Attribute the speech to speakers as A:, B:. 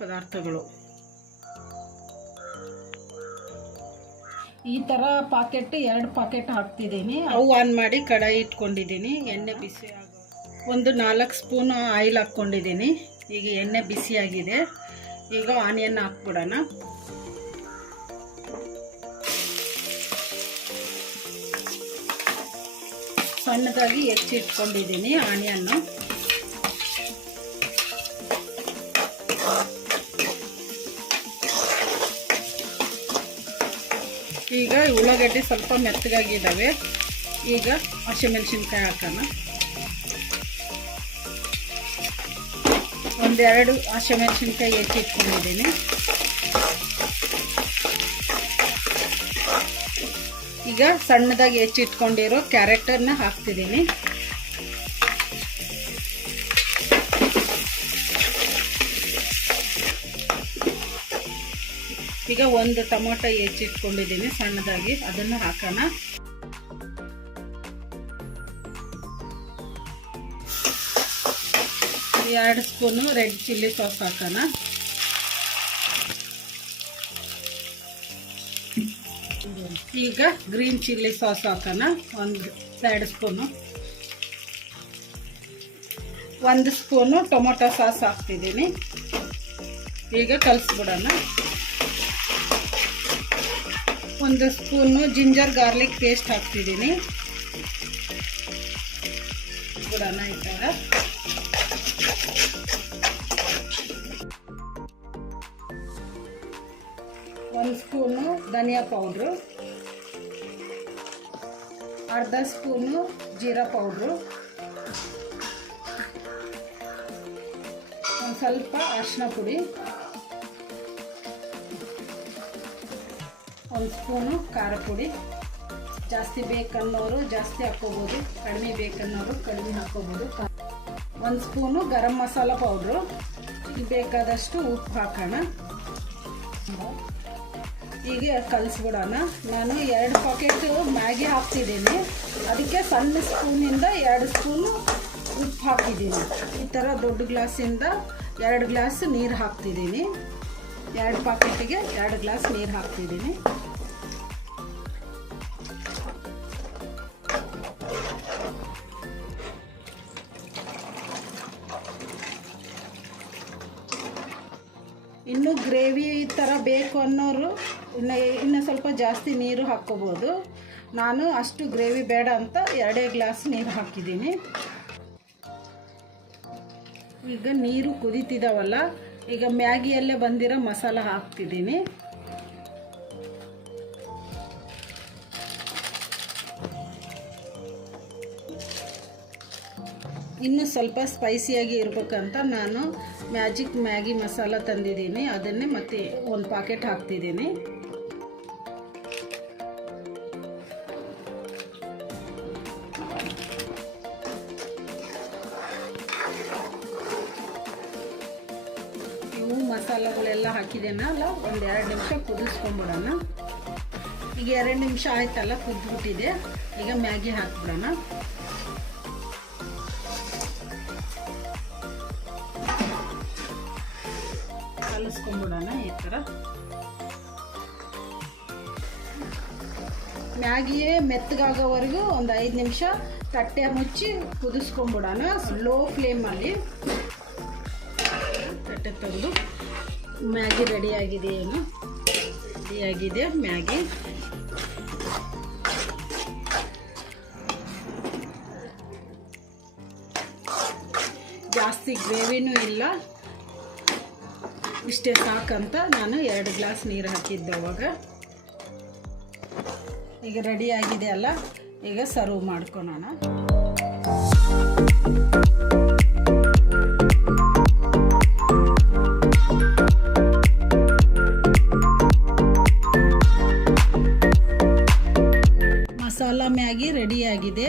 A: ಪದಾರ್ಥಗಳು.
B: ಈ ಥರ ಪಾಕೆಟ್ ಎರಡು ಪಾಕೆಟ್ ಹಾಕ್ತಿದ್ದೀನಿ.
A: ಅವು ಆನ್ ಮಾಡಿ ಕಡಾಯಿ ಇಟ್ಕೊಂಡಿದ್ದೀನಿ. ಎಣ್ಣೆ ಬಿಸಿ ಆಗೋ ಒಂದು ನಾಲ್ಕು ಸ್ಪೂನ್ ಆಯಿಲ್ ಹಾಕ್ಕೊಂಡಿದ್ದೀನಿ. ಈಗ ಎಣ್ಣೆ ಬಿಸಿಯಾಗಿದೆ. ಈಗ ಆನಿಯನ್ ಹಾಕ್ಬಿಡೋಣ. ಸಣ್ಣದಾಗಿ ಹೆಚ್ಚಿಟ್ಕೊಂಡಿದ್ದೀನಿ ಆನಿಯನ್ನು. ಈಗ ಉಳ್ಳಾಗಡ್ಡೆ ಸ್ವಲ್ಪ ಮೆತ್ತಗಾಗಿದ್ದಾವೆ ಈಗ ಹಸಿಮೆಣಸಿನ್ಕಾಯಿ ಹಾಕೋಣ. ಒಂದೆರಡು ಹಸಿಮೆಣಸಿನ್ಕಾಯಿ ಹೆಚ್ಚಿಟ್ಕೊಂಡಿದ್ದೀನಿ ಈಗ ಸಣ್ಣದಾಗಿ ಹೆಚ್ಚಿಟ್ಕೊಂಡಿರೋ ಕ್ಯಾರೆಕ್ಟರ್ನ ಹಾಕ್ತಿದ್ದೀನಿ. ಈಗ ಒಂದು ಟೊಮೊಟೊ ಹೆಚ್ಚಿಟ್ಕೊಂಡಿದ್ದೀನಿ ಸಣ್ಣದಾಗಿ. ಅದನ್ನು ಹಾಕೋಣ. ಎರಡು ಸ್ಪೂನು ರೆಡ್ ಚಿಲ್ಲಿ ಸಾಸ್ ಹಾಕೋಣ. ಈಗ ಗ್ರೀನ್ ಚಿಲ್ಲಿ ಸಾಸ್ ಹಾಕೋಣ. ಒಂದು ಎರಡು ಸ್ಪೂನು. ಒಂದು ಸ್ಪೂನು ಟೊಮೊಟೊ ಸಾಸ್ ಹಾಕ್ತಿದ್ದೀನಿ. ಈಗ ಕಲಿಸ್ಬಿಡೋಣ. ಒಂದು ಸ್ಪೂನು ಜಿಂಜರ್ ಗಾರ್ಲಿಕ್ ಪೇಸ್ಟ್ ಹಾಕ್ತಿದ್ದೀನಿ. ಬಿಡೋಣ ಈ ಥರ. ಒಂದು ಸ್ಪೂನು ಧನಿಯಾ ಪೌಡ್ರು, ಅರ್ಧ ಸ್ಪೂನು ಜೀರಾ ಪೌಡ್ರು, ಒಂದು ಸ್ವಲ್ಪ ಅರಿಶಿನ ಪುಡಿ, ಒಂದು ಸ್ಪೂನು ಖಾರ ಪುಡಿ. ಜಾಸ್ತಿ ಬೇಕನ್ನೋರು ಜಾಸ್ತಿ ಹಾಕ್ಕೋಬೋದು, ಕಡಿಮೆ ಬೇಕನ್ನೋರು ಕಡಿಮೆ ಹಾಕ್ಕೋಬೋದು. ಒಂದು ಸ್ಪೂನು ಗರಂ ಮಸಾಲ ಪೌಡ್ರು. ಬೇಕಾದಷ್ಟು ಉಪ್ಪು ಹಾಕೋಣ. ಹೀಗೆ ಕಲಿಸ್ಬಿಡೋಣ. ನಾನು ಎರಡು ಪಾಕೆಟ್ ಮ್ಯಾಗಿ ಹಾಕ್ತಿದ್ದೀನಿ. ಅದಕ್ಕೆ ಸಣ್ಣ ಸ್ಪೂನಿಂದ ಎರಡು ಸ್ಪೂನು ಉಪ್ಪು ಹಾಕಿದ್ದೀನಿ ಈ ಥರ ದೊಡ್ಡ ಗ್ಲಾಸಿಂದ ಎರಡು ಗ್ಲಾಸ್ ನೀರು ಹಾಕ್ತಿದ್ದೀನಿ. ಎರಡು ಪಾಕೆಟಿಗೆ ಎರಡು ಗ್ಲಾಸ್ ನೀರು ಹಾಕ್ತಿದ್ದೀನಿ. ಇನ್ನು ಗ್ರೇವಿ ಥರ ಬೇಕು ಅನ್ನೋರು ಇನ್ನು ಇನ್ನು ಸ್ವಲ್ಪ ಜಾಸ್ತಿ ನೀರು ಹಾಕ್ಕೋಬೋದು. ನಾನು ಅಷ್ಟು ಗ್ರೇವಿ ಬೇಡ ಅಂತ ಎರಡೇ ಗ್ಲಾಸ್ ನೀರು ಹಾಕಿದ್ದೀನಿ. ಈಗ ನೀರು ಕುದೀತಿದಾವಲ್ಲ, ಈಗ ಮ್ಯಾಗಿಯಲ್ಲೇ ಬಂದಿರೋ ಮಸಾಲ ಹಾಕ್ತಿದ್ದೀನಿ. ಇನ್ನು ಸ್ವಲ್ಪ ಸ್ಪೈಸಿಯಾಗಿ ಇರಬೇಕಂತ ನಾನು ಮ್ಯಾಜಿಕ್ ಮ್ಯಾಗಿ ಮಸಾಲ ತಂದಿದ್ದೀನಿ. ಅದನ್ನೇ ಮತ್ತೆ ಒಂದು ಪಾಕೆಟ್ ಹಾಕ್ತಿದ್ದೀನಿ. ಇವು ಮಸಾಲಗಳೆಲ್ಲ ಹಾಕಿದ್ದೇನಲ್ಲ ಒಂದು ಎರಡು ನಿಮಿಷ ಕುದಿಸ್ಕೊಂಡ್ಬಿಡೋಣ ಈಗ ಎರಡು ನಿಮಿಷ ಆಯ್ತಲ್ಲ ಕುದ್ಬಿಟ್ಟಿದೆ ಈಗ ಮ್ಯಾಗಿ ಹಾಕ್ಬಿಡೋಣ. ಕಲಿಸ್ಕೊಂಬಿಡೋಣ ಈ ಥರ. ಮ್ಯಾಗಿಯೇ ಮೆತ್ತಗಾಗೋವರೆಗೂ ಒಂದು ಐದು ನಿಮಿಷ ತಟ್ಟೆ ಮುಚ್ಚಿ ಕುದಿಸ್ಕೊಂಬಿಡೋಣ ಲೋ ಫ್ಲೇಮಲ್ಲಿ. ತಟ್ಟೆ ತೆಗೆದು ಮ್ಯಾಗಿ ರೆಡಿಯಾಗಿದೆ ಏನು? ರೆಡಿಯಾಗಿದೆ ಮ್ಯಾಗಿ. ಜಾಸ್ತಿ ಗ್ರೇವಿನೂ ಇಲ್ಲ. ಇಷ್ಟೇ ಸಾಕಂತ ನಾನು ಎರಡು ಗ್ಲಾಸ್ ನೀರು ಹಾಕಿದ್ದೆ ಅವಾಗ. ಈಗ ರೆಡಿ ಆಗಿದೆ ಅಲ್ಲ, ಈಗ ಸರ್ವ್ ಮಾಡ್ಕೊಳೋಣ. ಮಸಾಲ ಮ್ಯಾಗಿ ರೆಡಿಯಾಗಿದೆ